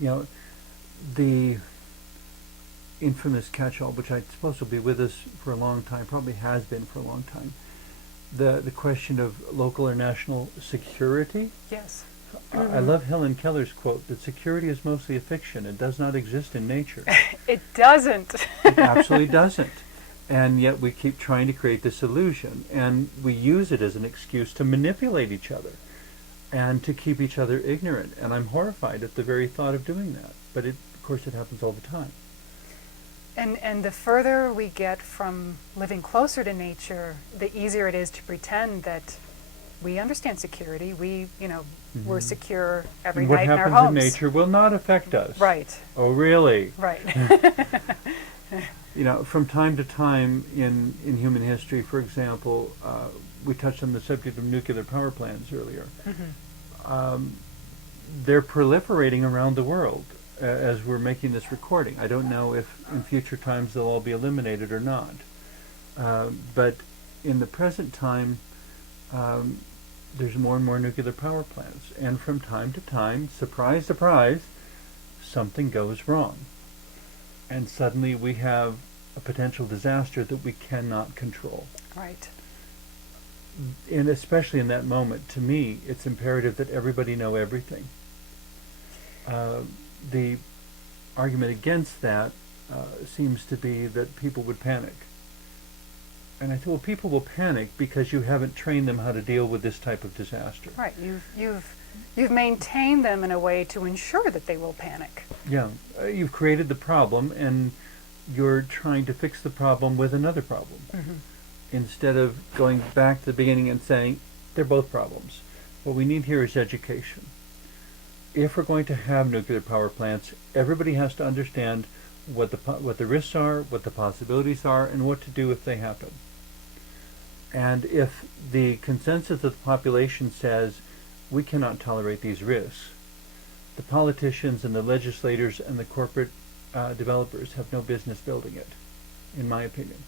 You know, the infamous catch-all, which I suppose will be with us for a long time, probably has been for a long time, the question of local or national security. Yes. I love Helen Keller's quote that security is mostly a fiction. It does not exist in nature. It doesn't. It absolutely doesn't. And yet we keep trying to create this illusion, and we use it as an excuse to manipulate each other and to keep each other ignorant. And I'm horrified at the very thought of doing that. But of course it happens all the time. And the further we get from living closer to nature, the easier it is to pretend that we understand security. We're secure every And what night in our happens homes. in nature will not affect us. Right. Oh, really? Right. From time to time in human history, for example, we touched on the subject of nuclear power plants earlier. They're proliferating around the world as we're making this recording. I don't know if in future times they'll all be eliminated or not. But in the present time, there's more and more nuclear power plants. And from time to time, surprise, surprise, something goes wrong. And suddenly we have a potential disaster that we cannot control. Right. And especially in that moment, to me, it's imperative that everybody know everything. The argument against that seems to be that people would panic. And I thought, well, people will panic because you haven't trained them how to deal with this type of disaster. Right. You've maintained them in a way to ensure that they will panic. Yeah. You've created the problem, and you're trying to fix the problem with another problem. Instead of going back to the beginning and saying, they're both problems. What we need here is education. If we're going to have nuclear power plants, everybody has to understand what the risks are, what the possibilities are, and what to do if they happen. And if the consensus of the population says we cannot tolerate these risks, the politicians and the legislators and the corporate developers have no business building it, in my opinion.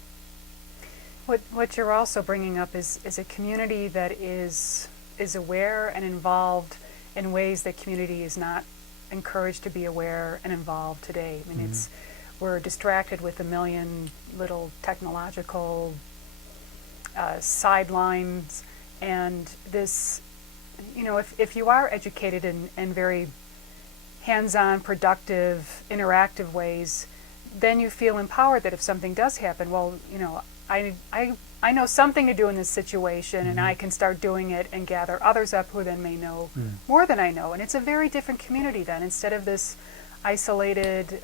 What you're also bringing up is a community that is aware and involved in ways that community is not encouraged to be aware and involved today. I mean, we're distracted with a million little technological sidelines, and this, if you are educated in very hands-on, productive, interactive ways, then you feel empowered that if something does happen, well, I know something to do in this situation, and I can start doing it and gather others up who then may know more than I know. And it's a very different community then, instead of this isolated,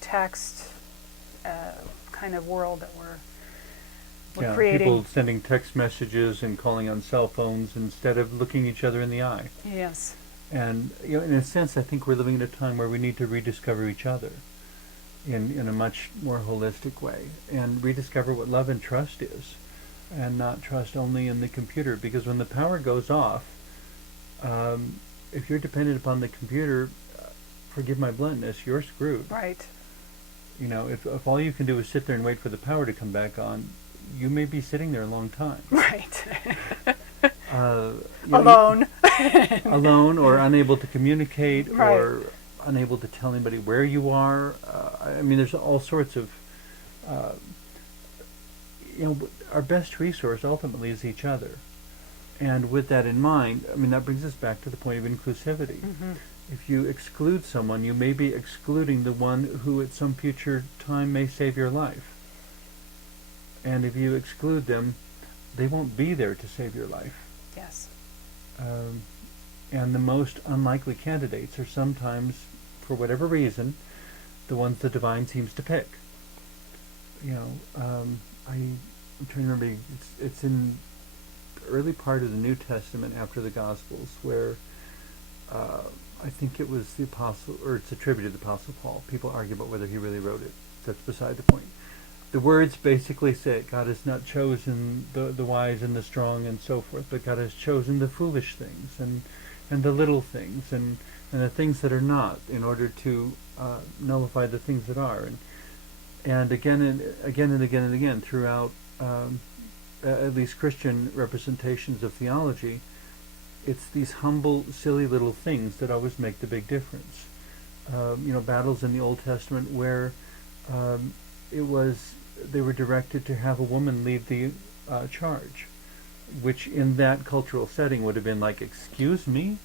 text kind of world that we're creating. People sending text messages and calling on cell phones instead of looking each other in the eye. Yes. And in a sense, I think we're living in a time where we need to rediscover each other in a much more holistic way, and rediscover what love and trust is, and not trust only in the computer. Because when the power goes off, if you're dependent upon the computer, forgive my bluntness, you're screwed. Right. If all you can do is sit there and wait for the power to come back on, you may be sitting there a long time. Right. Alone. Alone, or unable to communicate, right. or unable to tell anybody where you are. There's all sorts of, our best resource ultimately is each other. And with that in mind, that brings us back to the point of inclusivity. If you exclude someone, you may be excluding the one who at some future time may save your life. And if you exclude them, they won't be there to save your life. Yes. And the most unlikely candidates are sometimes, for whatever reason, the ones the divine seems to pick. I'm trying to remember, it's in the early part of the New Testament after the Gospels, where I think it was the Apostle, or it's attributed to the Apostle Paul. People argue about whether he really wrote it. That's beside the point. The words basically say, God has not chosen the wise and the strong and so forth, but God has chosen the foolish things and the little things and the things that are not, in order to nullify the things that are. And again and again throughout at least Christian representations of theology, it's these humble, silly little things that always make the big difference. battles in the Old Testament where it was they were directed to have a woman lead the charge, which in that cultural setting would have been like, excuse me,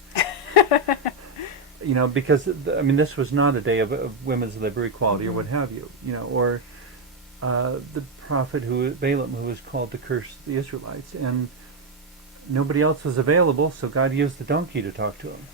because this was not a day of women's labor equality or what have you, or the prophet Balaam, who was called to curse the Israelites, and nobody else was available, so God used the donkey to talk to him.